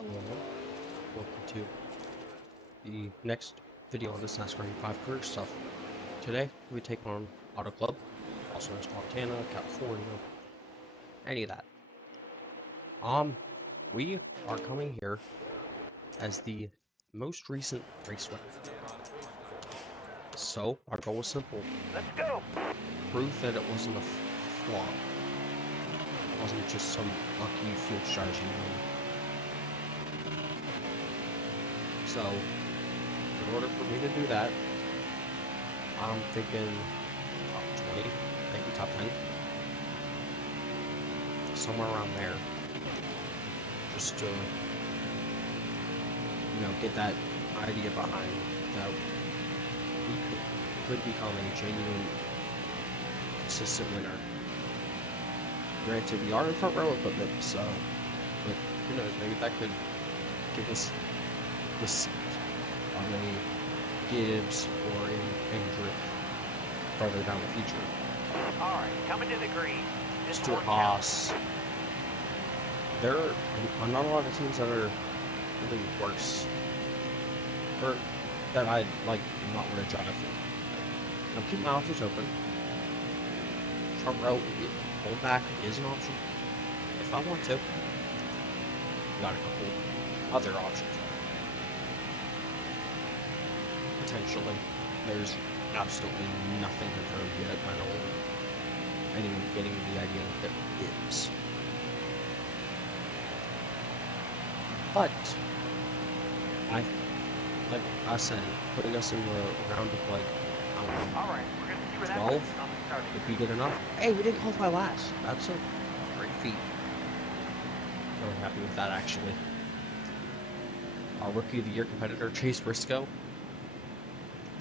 Hello, welcome to the next video on this NASCAR 5 career stuff. Today, we take on Auto Club, also known as Montana, California, any of that. We are coming here as the most recent race winner. So, our goal was simple. Let's go! Prove that it wasn't a flaw. It wasn't just some lucky field strategy win. So, in order for me to do that, I'm thinking top 20, maybe top 10. Somewhere around there. Just to, get that idea behind that we could become a genuine, consistent winner. Granted, we are in front row equipment, so, but who knows, maybe that could give us the seat on a Gibbs or a Hendrick further down the future. Alright, coming to the green. Stuart Haas. There are not a lot of teams that are really worse, or that I'd like not want to drive for. I'm keeping my options open. Front row, hold back is an option if I want to. Got a couple other options. Potentially, there's absolutely nothing confirmed yet. I don't want anyone getting the idea that there is. But like I said, putting us in the round of like, I don't know, Alright, we're gonna see where 12 that on the start. would be good enough. Hey, we didn't qualify last. That's a great feat. Really happy with that, actually. Our Rookie of the Year competitor, Chase Briscoe,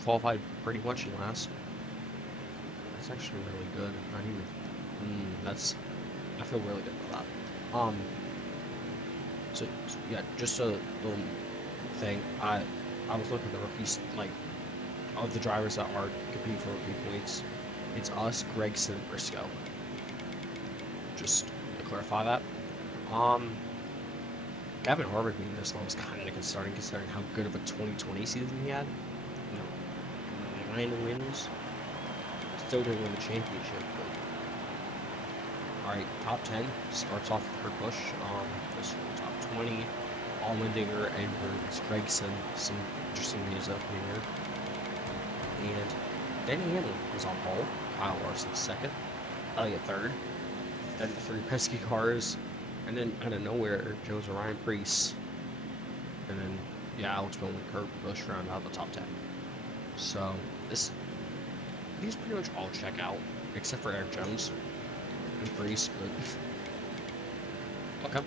qualified pretty much in last. That's actually really good. Not even, I feel really good about that. So yeah, just a little thing. I was looking at the rookies, like, of the drivers that are competing for rookie points. It's us, Gregson, and Briscoe. Just to clarify that. Gavin Harvick being this low was kind of concerning, considering how good of a 2020 season he had. 9 wins. Still didn't win the championship, but... Alright, top 10 starts off with Kurt Busch. This top 20, Allmendinger, Edwards, Gregson, some interesting names opening here. And Denny Hamlin was on pole, Kyle Larson second, Elliott third, then the 3 pesky cars, and then out of nowhere, Joe's Ryan Preece, and then, yeah, Alex Bowman and Kurt Busch round out the top 10. So, these pretty much all check out, except for Eric Jones and Preece, but... Okay.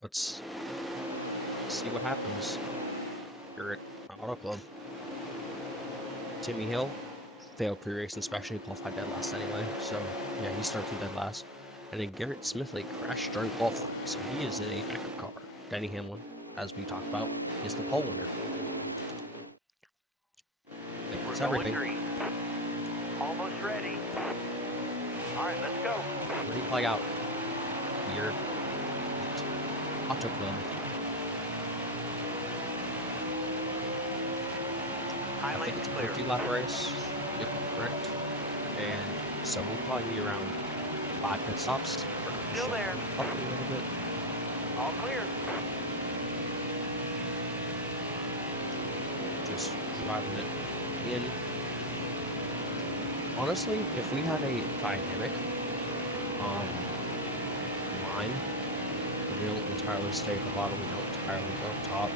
Let's see what happens here at Auto Club. Timmy Hill failed pre-race inspection. He qualified dead last anyway, so yeah, he started dead last. And then Garrett Smithley crashed during qualifying, so he is in a backup car. Denny Hamlin, as we talked about, is the pole winner. We're going green. Almost ready. Alright, let's go. Where do you plug out? Here. Auto Club. I think it's a 50 lap race. Yep, correct. And so we'll probably be around 5 pit stops. Still there. Up a little bit. All clear. Just driving it in. Honestly, if we had a dynamic line, we don't entirely stay at the bottom, we don't entirely go up top.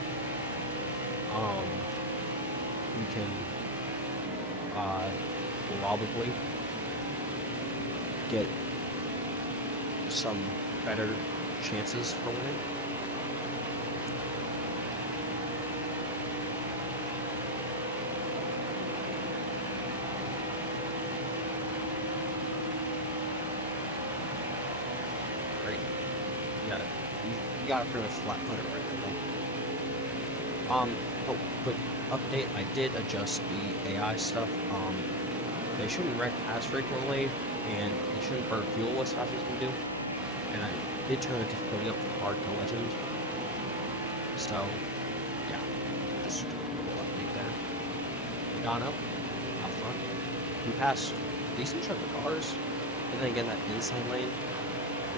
We can probably get some better chances for winning. Great. You got it pretty much flat footed right now. Oh, quick update, I did adjust the AI stuff. They shouldn't wreck as frequently, and they shouldn't burn fuel as fast as we do. and I did turn the difficulty up from hard to legend. So, yeah, just a little update there. Gone up, out front. We passed a decent chunk of cars, and then again, that inside lane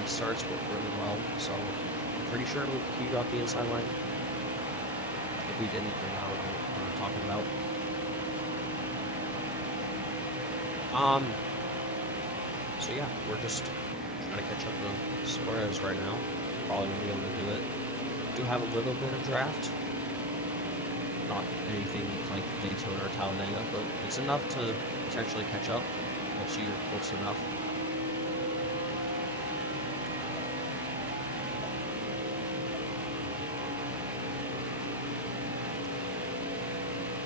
restarts worked really well, so I'm pretty sure we got the inside lane. If we didn't, then I don't know what we're talking about. So yeah, we're just trying to catch up to Suarez right now. Probably gonna be able to do it. Do have a little bit of draft. Not anything like Daytona or Talladega, but it's enough to potentially catch up once you're close enough.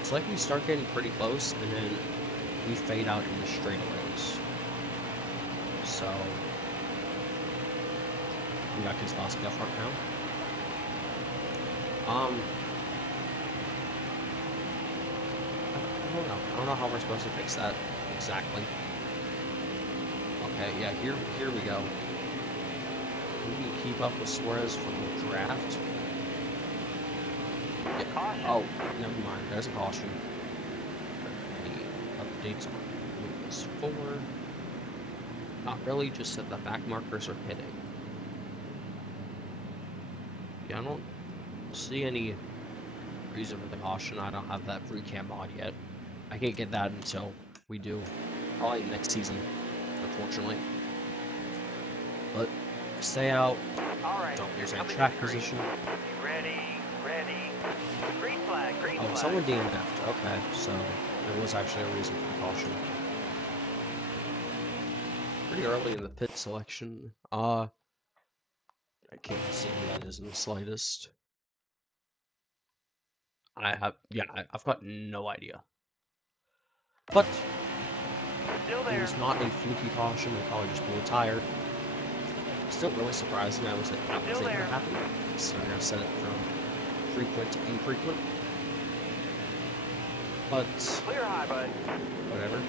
It's like we start getting pretty close, and then we fade out in the straightaways. So we got Keselowski up front now. I don't know how we're supposed to fix that exactly. Okay, yeah, here we go. We can keep up with Suarez from the draft. Yeah. Oh, never mind. There's a caution. The updates on Lucas 4. Not really, just that the back markers are hitting. Yeah, I don't see any reason for the caution. I don't have that free cam mod yet. I can't get that until we do. Probably next season, unfortunately. But stay out. Alright, Don't lose any coming track to the green. position. Ready. Green flag. Oh, someone DNF'd. Okay, so there was actually a reason for the caution. Pretty early in the pit selection. I can't see who that is in the slightest. I've got no idea. But Still it there. was not a fluky caution. They probably just blew a tire. Still really surprising. That was able to happen. So I'm gonna set it from frequent to infrequent. But Clear high, bud. whatever.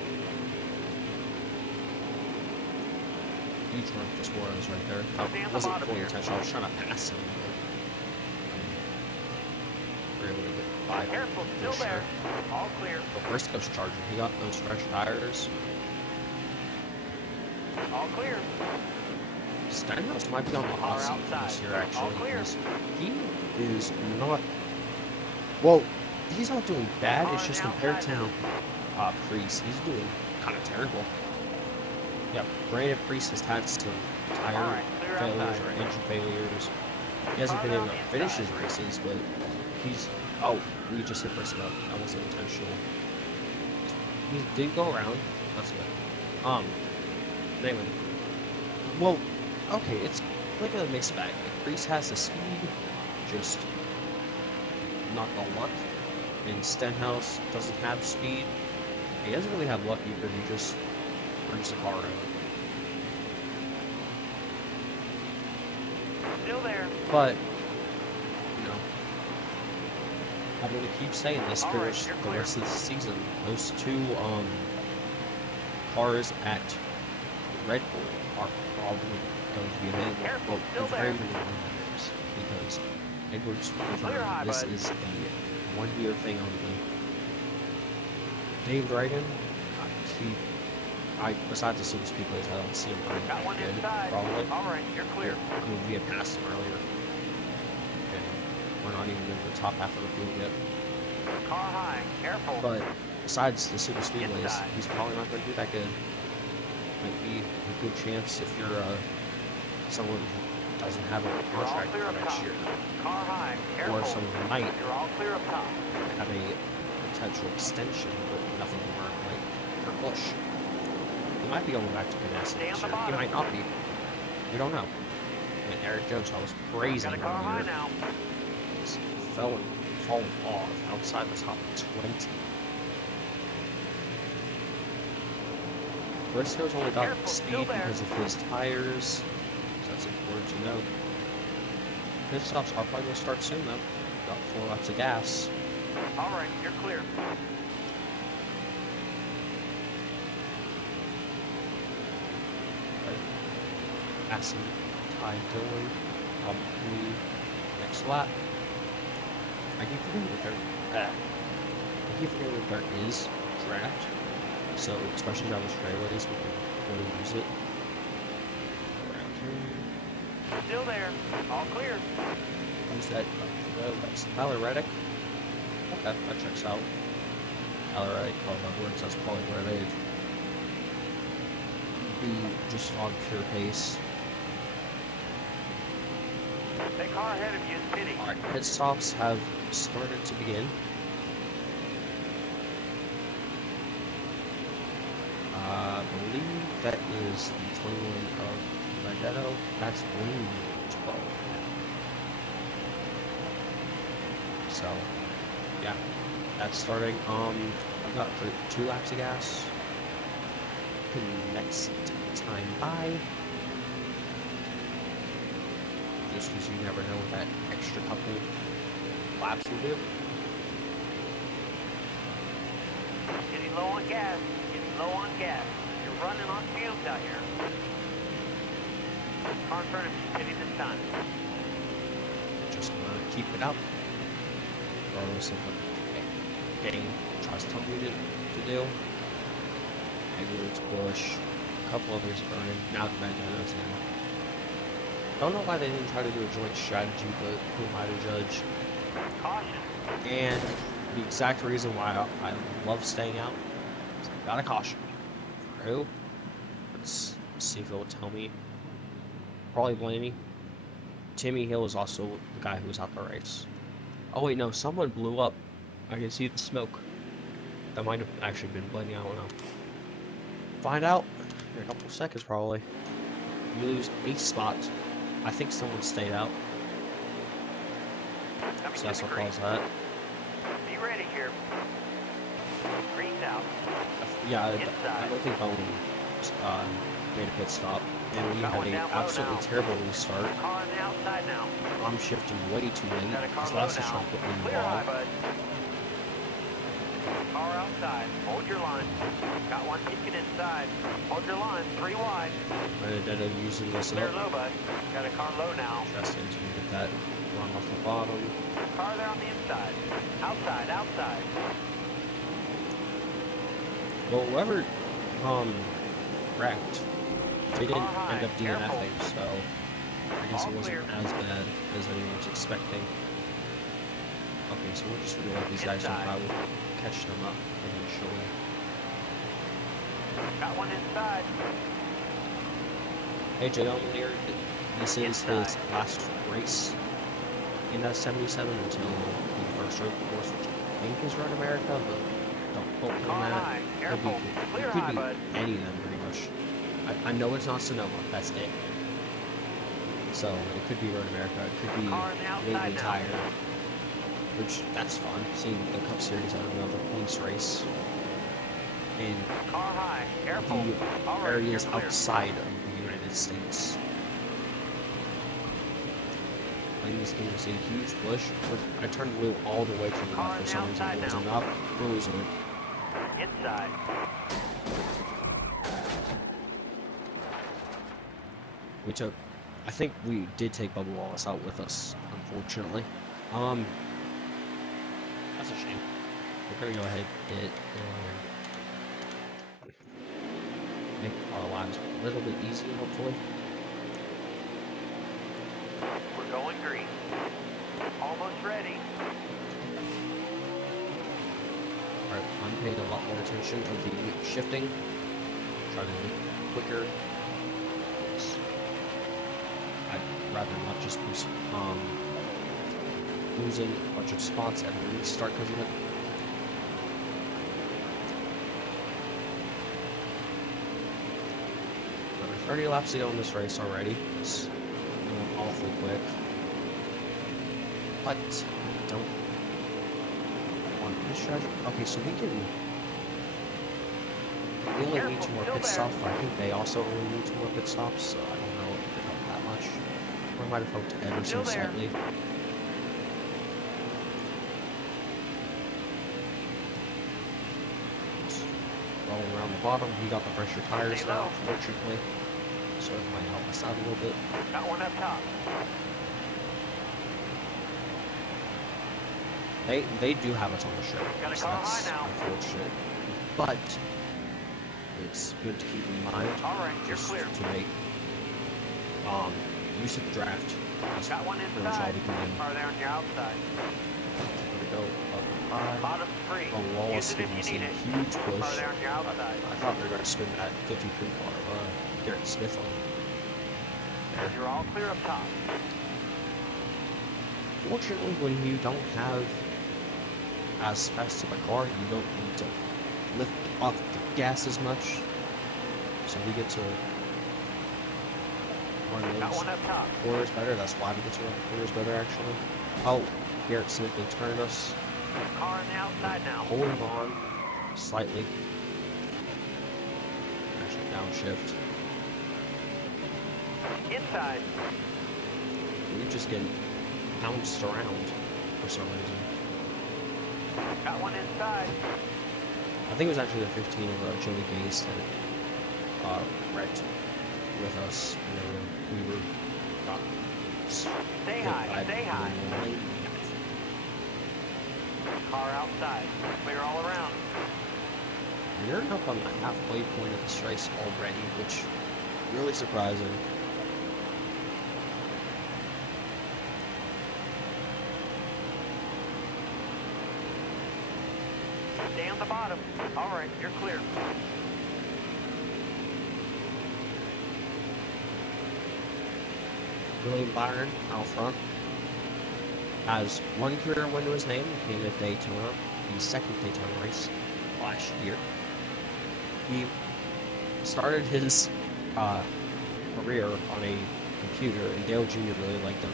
Huge run for Suarez right there. That wasn't fully intentional. I was trying to pass him. But we were able to get by. Careful, still there. All clear. But Briscoe's charging. He got those fresh tires. All clear. Stenhouse might be on the hot seat this year, actually. Because he is not. Well, he's not doing bad. It's just compared to Priest, he's doing kind of terrible. Yeah, Brandon Priest has had some tire failures or engine failures. He hasn't been able to finish his races, but he's. Oh, we just hit Briscoe. That wasn't intentional. He did go around. That's good. Anyway. Well, okay, it's like a mixed bag. Like, Priest has the speed, just not the luck. And Stenhouse doesn't have speed. He doesn't really have luck either. He just brings the car in. Still there. But, you know, I'm going to keep saying this for the rest of the season. Those two cars at Red Bull are probably going to be available for very many years, because Edwards confirmed this is a one-year thing only. Dave Dragon, besides the super speedways, I don't see him running Got one good, inside. probably. Alright, you're clear. I mean, we had passed him earlier, and we're not even in the top half of the field yet. Car high. Careful. But besides the super speedways, he's probably not going to do that good. Might be a good chance if you're someone who doesn't have a contract for next year, Car high. Careful. or someone who might You're all clear up top. have a potential extension, but nothing more like for Busch. He might be going back to Ganassi next year. He might not be. We don't know. I mean, Eric Jones, I was praising him earlier. He's fallen off outside the top 20. Briscoe's only got speed because of his tires, so that's important to know. Pit stops are probably going to start soon, though. Got 4 laps of gas. Alright, you're clear. Passing by Dylan, probably next lap. I keep forgetting that there is draft, so especially down the straightaways, we can really use it. Around here. Still there. All clear. Who's that? That's Tyler Reddick. Okay, that checks out. Tyler Reddick, probably works. That's probably where they'd be just on pure pace. That car ahead of you is pitting. Alright, pit stops have started to begin. I believe that is the 21 of Vendetto. That's green 12. So, yeah, that's starting. I've got 2 laps of gas. Next time by. Just because you never know what that extra couple laps will do. Getting low on gas. Getting low on gas. You're running on fumes out here. Car in front of you is pitting this time. Just keep it up. Regardless of what the game tries to tell me to do. Edwards, Bush, a couple others burning. Now the Vendetto's in. Don't know why they didn't try to do a joint strategy, but who am I to judge? Caution. And the exact reason why I love staying out is I got a caution. For who? Let's see if it will tell me. Probably Blaney. Timmy Hill is also the guy who was out the race. Oh wait, no, someone blew up. I can see the smoke. That might have actually been Blaney, I don't know. Find out in a couple of seconds, probably. You lose a spot. I think someone stayed out. So that's what caused that. Be ready here. Green's out. Yeah, I don't think Bowen made a pit stop. And we had an absolutely terrible restart. Car on the outside now. I'm shifting way too late. Got a car This low last now. shot put me in the Clear high, wall. bud. Car outside. Hold your line. Got one kicking inside. Hold your line. 3 wide. Benedetto using this Clear up. low, bud. Got a car low now. Interesting to get that run off the bottom. Car there on the inside. Outside, outside. Well, whoever wrecked, they didn't Car high, end up DNFing, so I guess All it wasn't clear. as bad as anyone was expecting. Okay, so we're just gonna let these guys know Inside. how we catch them up eventually. Got one inside. AJ Allmendier, this is his Inside. last race in that 77 until the first road course, which I think is Road America, but don't quote me on Car that. high. Could be, Careful. Clear it could high, be bud. any of them pretty much. I know it's not Sonoma, that's it. So it could be Road America, it could be Car on the outside Canadian now. Tire, which that's fun. Seeing the Cup Series out of another police race in Car high. Careful. the All right, you're areas clear. outside of the United States. Ladies, can you see a huge bush? I turned blue all the way to the Car left on for the some reason. outside It was now. not cruising it. Inside. We took, I think we did take Bubba Wallace out with us, unfortunately. That's a shame. We're gonna go ahead and make our lives a little bit easier, hopefully. We're going green. Almost ready. Alright, I'm paying a lot more attention to the shifting. Try to be quicker. I'd rather not just be losing a bunch of spots at the restart because of it. There are 30 laps to go in this race already. It's going awfully quick. But I don't want pit strategy. Okay, so we only need 2 more pit stops, but I think they also only need 2 more pit stops, so I don't know if it helped that much. Or I might have helped ever so slightly. Rolling around the bottom, we got the fresher tires now, fortunately. So so it might help us out a little bit. Got one up top. They do have us on the straight. Got a So car that's high now. unfortunate. But it's good to keep in mind All right, you're just clear. to make use of the draft. That's Got one pretty much all inside. we can do. Or there on your outside. There we go. Up high. Bottom free. Oh, Wallace Use it if giving us you a need it. huge Or push. there on your outside. I thought we were going to spin that 53 car. Garrett Smith on. There. You're all clear up top. Fortunately, when you don't have as fast of a car, you don't need to lift off the gas as much. So we get to run Got those one up top. corners better. That's why we get to run corners better, actually. Oh, Garrett Smith, they turned us. Car on the outside now. Holding on slightly. Actually, downshift. Inside. We just get bounced around for some reason. Got one inside. I think it was actually the 15 of Joey Gase that wrecked with us whenever we were got Stay hit high. by Stay high. the line. Car outside. Clear all around. We're up on the halfway point of this race already, which is really surprising. Stay on the bottom. All right, you're clear. William Byron out front has one career win to his name, came at Daytona, the second Daytona race last year. He started his career on a computer, and Dale Jr. really liked him.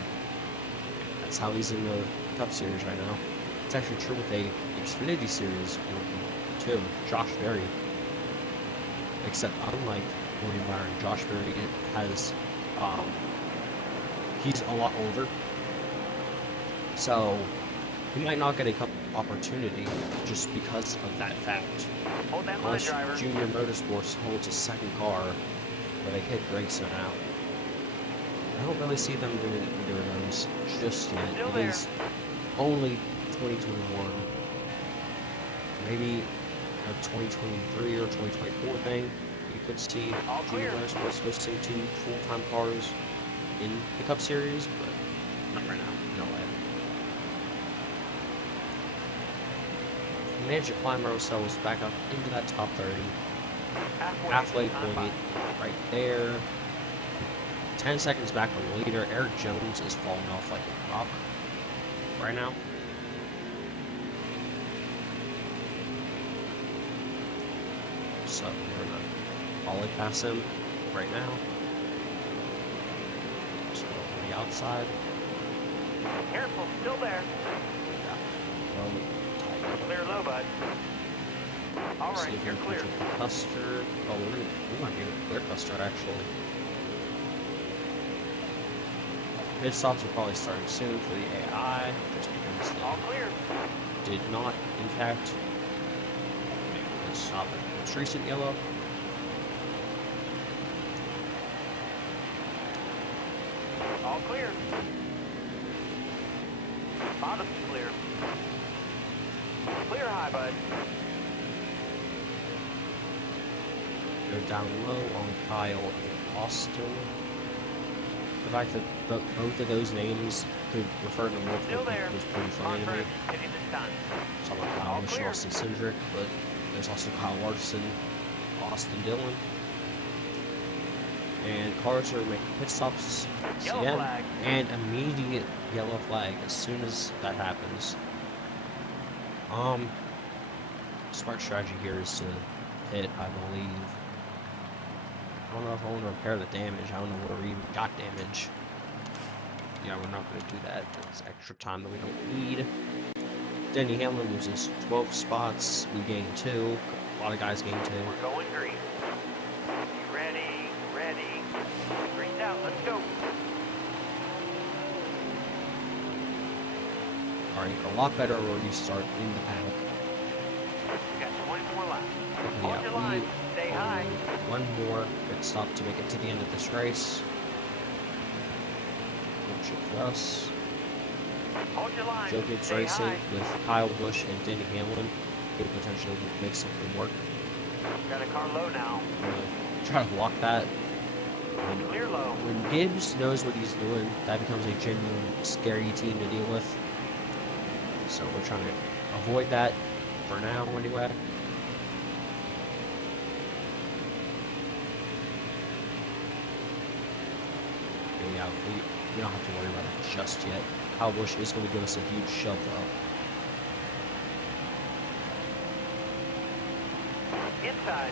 That's how he's in the Cup Series right now. It's actually true with a Xfinity Series too. Josh Berry, except unlike William Byron, Josh Berry has he's a lot older, so he might not get a cup opportunity just because of that fact. Hold that line, Unless driver. Junior Motorsports holds a second car where they hit Grayson out. I don't really see them doing either of those just yet. Still It there. is only 2021. Maybe a 2023 or 2024 thing. You could see All Junior clear. Motorsports hosting 2 full-time cars in the Cup Series, but not right now. No way. We managed to climb ourselves back up into that top 30. Halfway point, right there. 10 seconds back on the leader. Eric Jones is falling off like a rock right now. So we're gonna volley pass him right now. Just go on the outside. Careful, still there. Well, Clear low, bud. All see right, if you're we can clear. catch up with Custer. Oh, we might be able to clear Custer actually. Mid stops are probably starting soon for the AI, just because All clear. they did not, in fact, make a mid stop at most recent yellow. All clear. Bottom's clear. Clear high, bud. Go down low on Kyle and Austin. The fact that both of those names could refer to multiple Still people there. was pretty funny to me. Converse, hitting this time. So like Kyle All Busch, clear. Austin Cindric, but there's also Kyle Larson, Austin Dillon. And cars are making pit stops Yellow again, flag. and immediate yellow flag as soon as that happens. Smart strategy here is to hit, I believe. I don't know if I want to repair the damage. I don't know where we even got damage. Yeah, we're not going to do that. That's extra time that we don't need. Denny Hamlin loses 12 spots. We gain 2. A lot of guys gain 2. We're going green. Ready, ready. Green's out, let's go. Alright, a lot better where we start in the paddock. We got 20 more laps. Yeah, Hold your line, stay high. One more pit stop to make it to the end of this race. Good for us. Hold your line. Joe Gibbs Stay Racing high. with Kyle Busch and Denny Hamlin could potentially make something work. Got a car low now. Try to block that. Clear low. When Gibbs knows what he's doing, that becomes a genuine scary team to deal with. So we're trying to avoid that for now, anyway. Yeah, we don't have to worry about it just yet. Kyle Busch is going to give us a huge shove, though. Inside.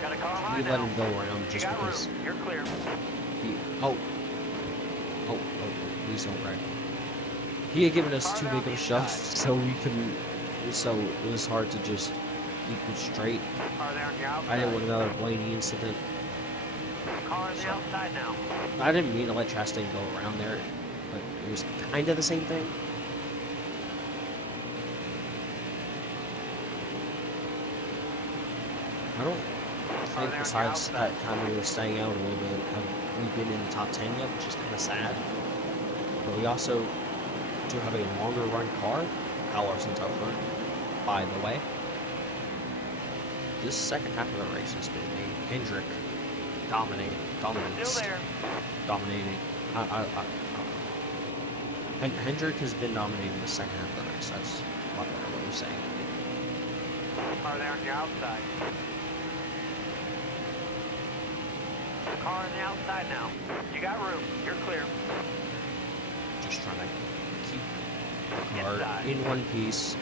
Got a car high We now. let him go around You just got because room. You're clear. he... Oh, please don't wreck. He had given us Car too down big of the a shove, inside. so we couldn't... So it was hard to just keep it straight. Car there on your outside. I didn't want another Blaney incident. Car on the outside now. I didn't mean to let Chastain go around there, but it was kind of the same thing. I don't think, besides that time we were staying out a little bit, have we been in the top 10 yet, which is kind of sad. But we also do have a longer run car. Kyle Larson's out front, by the way. This second half of the race has been a Hendrick dominating. Still there. Hendrick has been dominating the second half of the race. That's a lot better way of saying it. Car there on your outside. Car on the outside now. You got room. You're clear. Just trying to keep the car Inside. in one piece.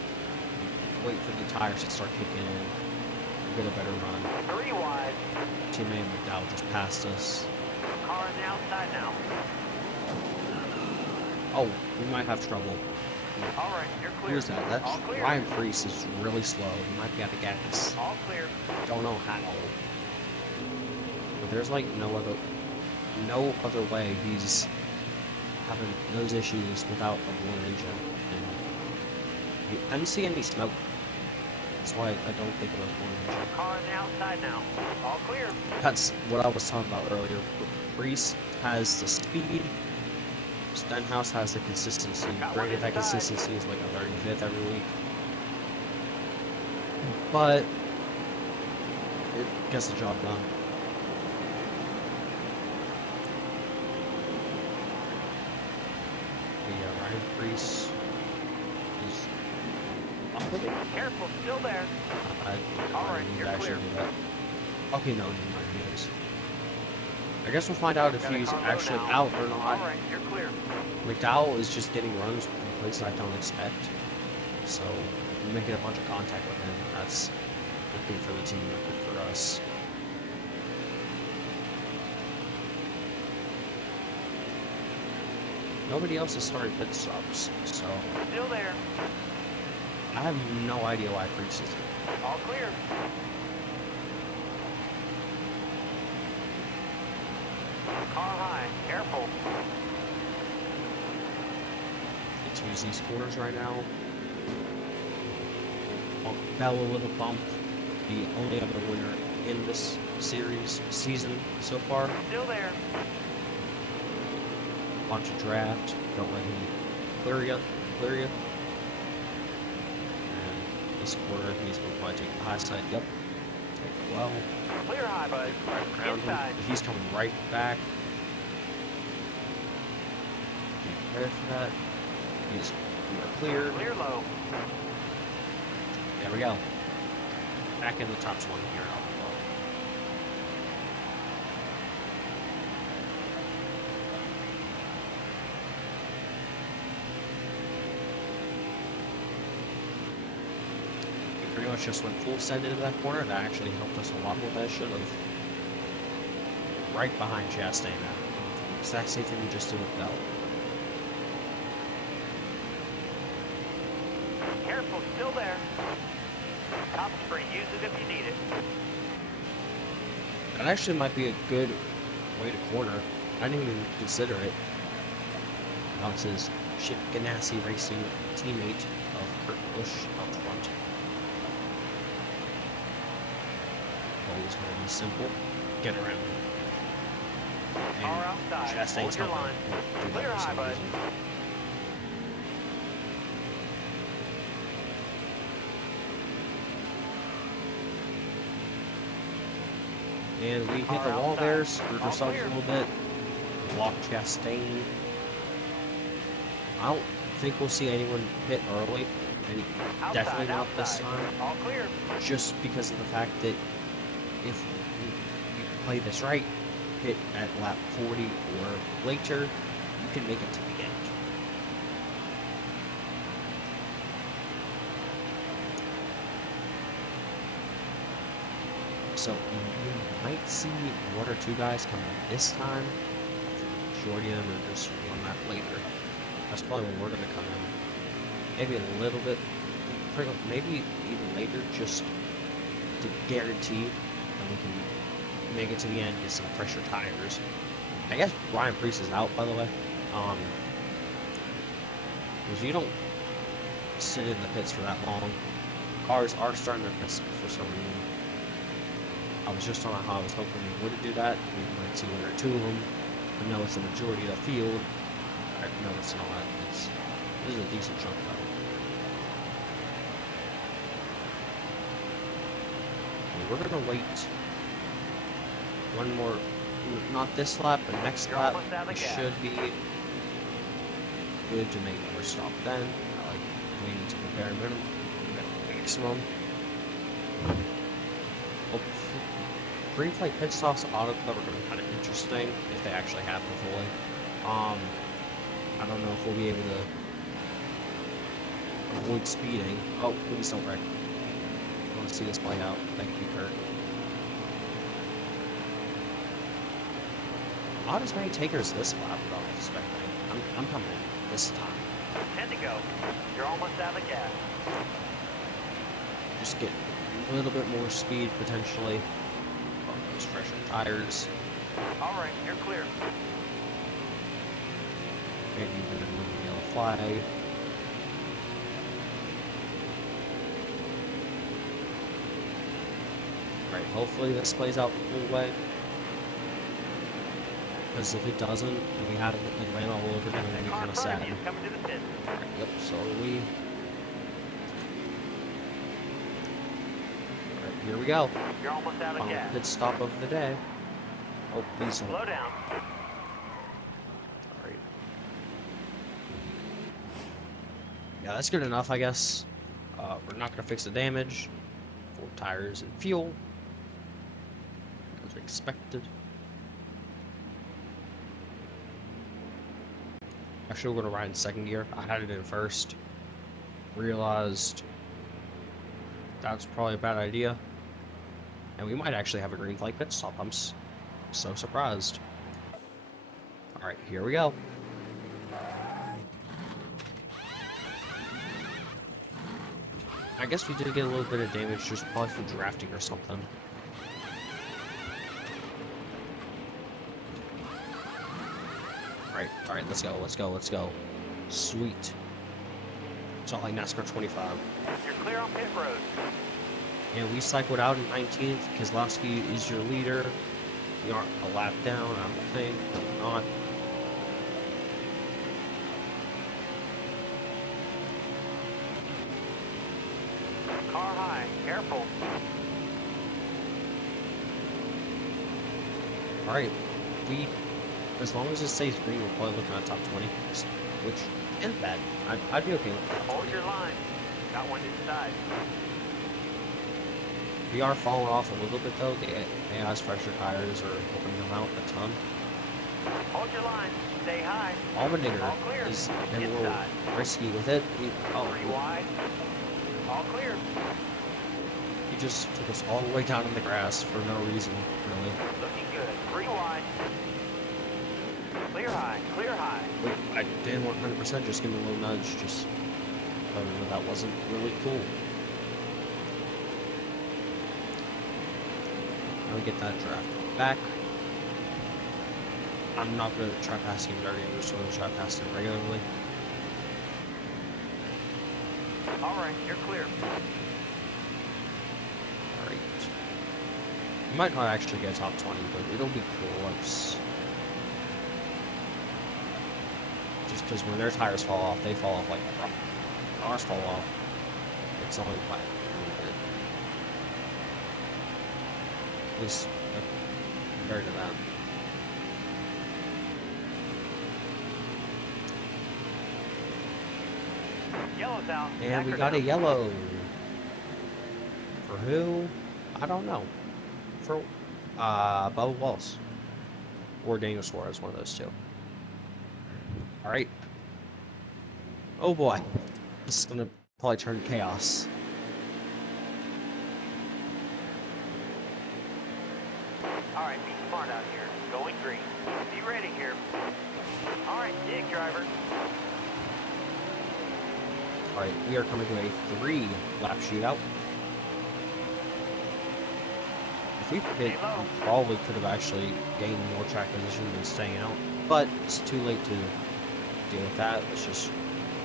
Wait for the tires to start kicking in. Get a better run. 3 wide. Teammate McDowell just passed us. Car on the outside now. Oh, we might have trouble. All right, you're clear. Who's that? That's All clear. Ryan Preece is really slow. He might be out of gas. All clear. Don't know how. But there's like no other way he's having those issues without a blown engine. And I didn't see any smoke. That's why I don't think it was blown engine. Car on the outside now. All clear. That's what I was talking about earlier. Preece has the speed. Stenhouse has the consistency. Got one Granted, that inside. consistency is like a 35th every week. But it gets the job done. But yeah, Ryan Preece is up with it. Careful, still there. All right, didn't you're actually clear. do that. Okay, no, never mind, he is. I guess we'll find out if Got a he's car low actually now. out or All not. right, you're clear. McDowell is just getting runs in places I don't expect. So, we're making a bunch of contact with him. That's good for the team, good for us. Nobody else has started pit stops, so Still there. I have no idea why Preece is All clear. Car high. Careful. to use these corners right now. Bell a little bump. The only other winner in this season so far. Still there. Launch a draft. Don't let him clear you. And this quarter, he's going to probably take the high side. Yep. Take it well. Clear high, bud. Right around him. Inside. He's coming right back. Be prepared for that. We are clear. Clear low. There we go. Back in the top 20 here. We pretty much just went full send into that corner. That actually helped us a lot more than it should have. Right behind Chastain now. Exact same thing we just did with Bell. Careful, still there. Top's free. Use it if you need it. That actually might be a good way to corner. I didn't even consider it. Alex is Chip Ganassi Racing teammate of Kurt Busch out front. it was going to be simple. Get around. Car outside. Chastain's Hold your not line. gonna do that Clear for high, some bud. reason. And we hit Car the wall outside. there, screwed All ourselves clear. a little bit. Blocked Chastain. I don't think we'll see anyone hit early. And definitely not this time. All clear. Just because of the fact that if you play this right, hit at lap 40 or later, you can make it to the end. So you might see one or two guys come in this time. The majority of them are just one lap later. That's probably when we're going to come in. Maybe a little bit, maybe even later, just to guarantee that we can make it to the end, get some fresher tires. I guess Ryan Preece is out, by the way. Because you don't sit in the pits for that long. Cars are starting to piss for some reason. I was just on how I was hoping we wouldn't do that. We might see one or two of them. But no, it's the majority of the field. No, it's not. This is a decent chunk, though. We're gonna wait one more, not this lap, but next lap. We should be good to make another stop then. Like waiting to the bare minimum, maximum. Oh, green flag pit stops auto club are gonna be kind of interesting if they actually happen fully. I don't know if we'll be able to avoid speeding. Oh, please don't wreck. I want to see this play out. Thank you, Kurt. Not as many takers this lap as I was expecting. I'm coming in this time. 10 to go. You're almost out of gas. Just get a little bit more speed potentially. On those fresher tires. All right, you're clear. Maybe even a little yellow flag. Right, hopefully this plays out the full way. Because if it doesn't, and we have Atlanta all over, then I'd be kind of sad. Coming to the pit. Right, yep, so are we. Alright, here we go. You're almost out of Final gas. pit stop of the day. Oh, please don't. Slow down. Alright. Yeah, that's good enough, I guess. We're not going to fix the damage. 4 tires and fuel. As expected. Actually, we're going to ride in second gear. I had it in first. Realized that's probably a bad idea. And we might actually have a green flag pit stop. I'm so surprised. Alright, here we go. I guess we did get a little bit of damage, just probably from drafting or something. Alright, let's go, let's go, let's go. Sweet. It's not like NASCAR 25. You're clear on pit road. And we cycled out in 19th. Keselowski is your leader. We aren't a lap down, I don't think. No, not. Car high. Careful. Alright, as long as it stays green, we're probably looking at top 20, which isn't bad. I'd be okay with that. Hold your line. Got one inside. We are falling off a little bit though. The AI's fresher tires are opening them out a ton. Hold your line. Stay high. Allmendinger All clear. is a little Inside. risky with it. 3 wide. All clear. He just took us all the way down in the grass for no reason, really. Looking good. 3 wide. Clear high. Clear high. Wait, I didn't 100% just give him a little nudge, just that wasn't really cool. Now we get that draft back. I'm not going to try passing him dirty, I'm just going to try passing him regularly. All right, you're clear. Alright. You might not actually get top 20, but it'll be close. Just because when their tires fall off, they fall off like rock. Ours fall off. It's only by a little bit. At least compared to them. Yellow's out. And we Backer got a down. yellow. For who? I don't know. For Bubba Wallace. Or Daniel Suarez, one of those two. Alright. Oh boy. This is gonna probably turn chaos. All right, be smart out here. Going green. Be ready here. All right, dig, driver. Alright, we are coming to a 3-lap shootout. If we pit, we probably could have actually gained more track position than staying out. But it's too late to deal with that. Let's just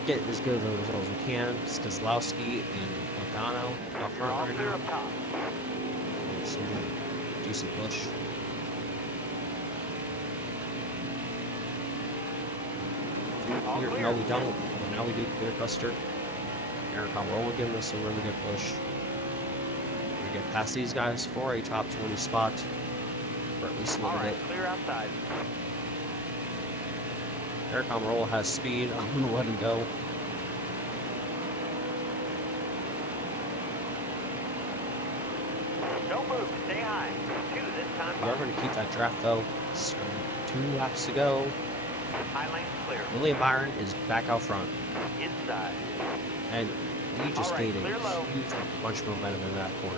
get as good of a result as we can. Kozlowski and Logano up You're all front right clear now. up top. Some decent push. All Clear, clear. no, we don't. But now we do clear Custer. Aaron Almirola giving us a really good push. We get past these guys for a top 20 spot, or at least a All little right, bit. clear outside. Eric Almirola has speed. I'm going to let him go. Don't move. Stay high. 2 this time. We are going to keep that draft though. So 2 laps to go. High lane's clear. William Byron is back out front. Inside. And we just All right, gained clear low. a huge bunch of momentum in that corner.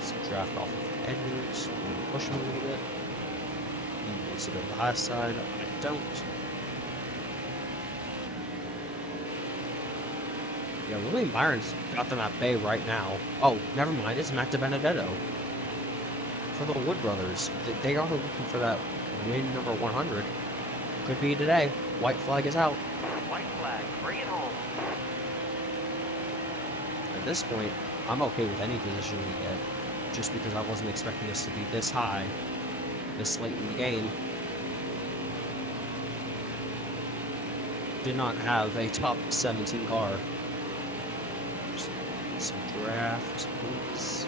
Some draft off of Edwards. We're gonna push him a little bit. He wants to go to the high side. I don't. Yeah, William Byron's got them at bay right now. Oh, never mind. It's Matt DiBenedetto. For the Wood Brothers. They are looking for that win number 100. Could be today. White flag is out. White flag. Bring it home. At this point, I'm okay with any position we get. Just because I wasn't expecting us to be this high, this late in the game. Did not have a top 17 car. Just some draft points.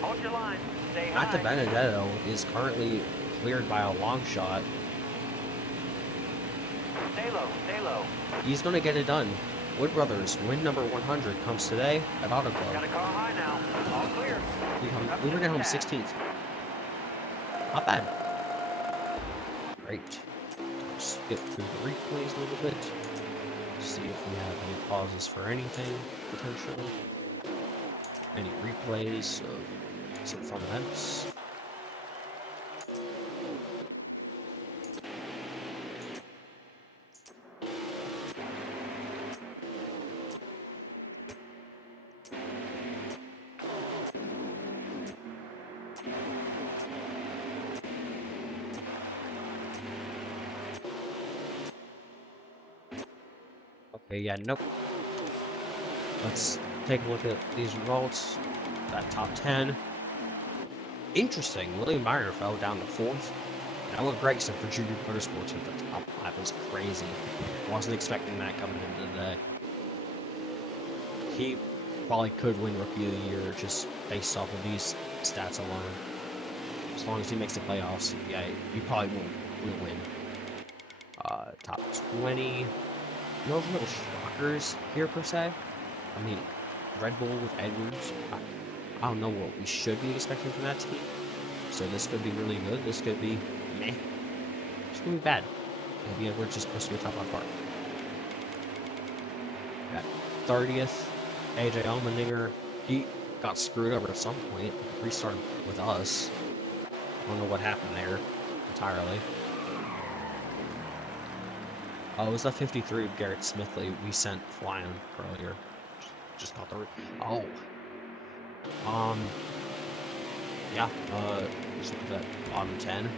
Hold your line. Stay Matt high. DiBenedetto is currently cleared by a long shot. Stay low. Stay low. He's going to get it done. Wood Brothers, win number 100 comes today at Auto Got Club. a car high now. All clear. We went home 16th. Not bad. Great. Just get through the replays a little bit. See if we have any pauses for anything, potentially. Any replays of some fun events. Okay, yeah, nope. Let's take a look at these results. That top 10. Interesting, William Byron fell down to 4th. And Ellen Gregson for Junior Motorsports at the top 5 was crazy. Wasn't expecting that coming into the day. He probably could win Rookie of the Year just based off of these stats alone. As long as he makes the playoffs, yeah, he probably will win. Top 20. No real shockers here per se. I mean, Red Bull with Edwards. I don't know what we should be expecting from that team. So this could be really good. This could be meh. This could be bad. Maybe Edwards is supposed to be a top 5 car. At 30th, AJ Allmendinger. He got screwed over at some point. Restarted with us. I don't know what happened there entirely. Oh, it was the 53 of Garrett Smithley we sent flying earlier. Just got the... Oh. Yeah, just look at that bottom 10.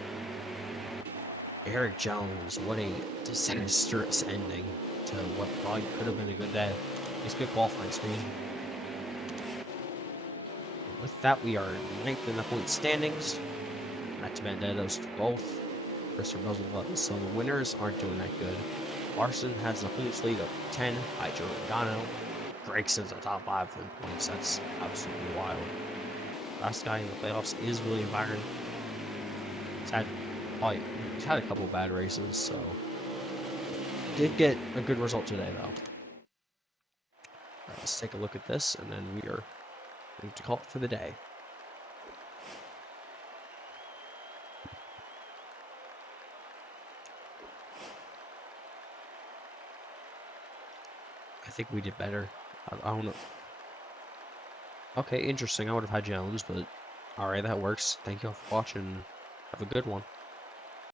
Eric Jones, what a disastrous ending to what probably could have been a good day. Nice good qualifying speed. With that, we are ninth in the point standings. Matt Bandeto's 12th. Christopher Bell's 11th. So the winners aren't doing that good. Larson has the home fleet of 10 by Joe Logano. Gregson's the top 5 in points. That's absolutely wild. Last guy in the playoffs is William Byron. He's had a couple bad races, so did get a good result today, though. Right, let's take a look at this, and then we are going to call it for the day. I think we did better. I don't know. Okay, interesting. I would have had Jones, but alright, that works. Thank you all for watching. Have a good one.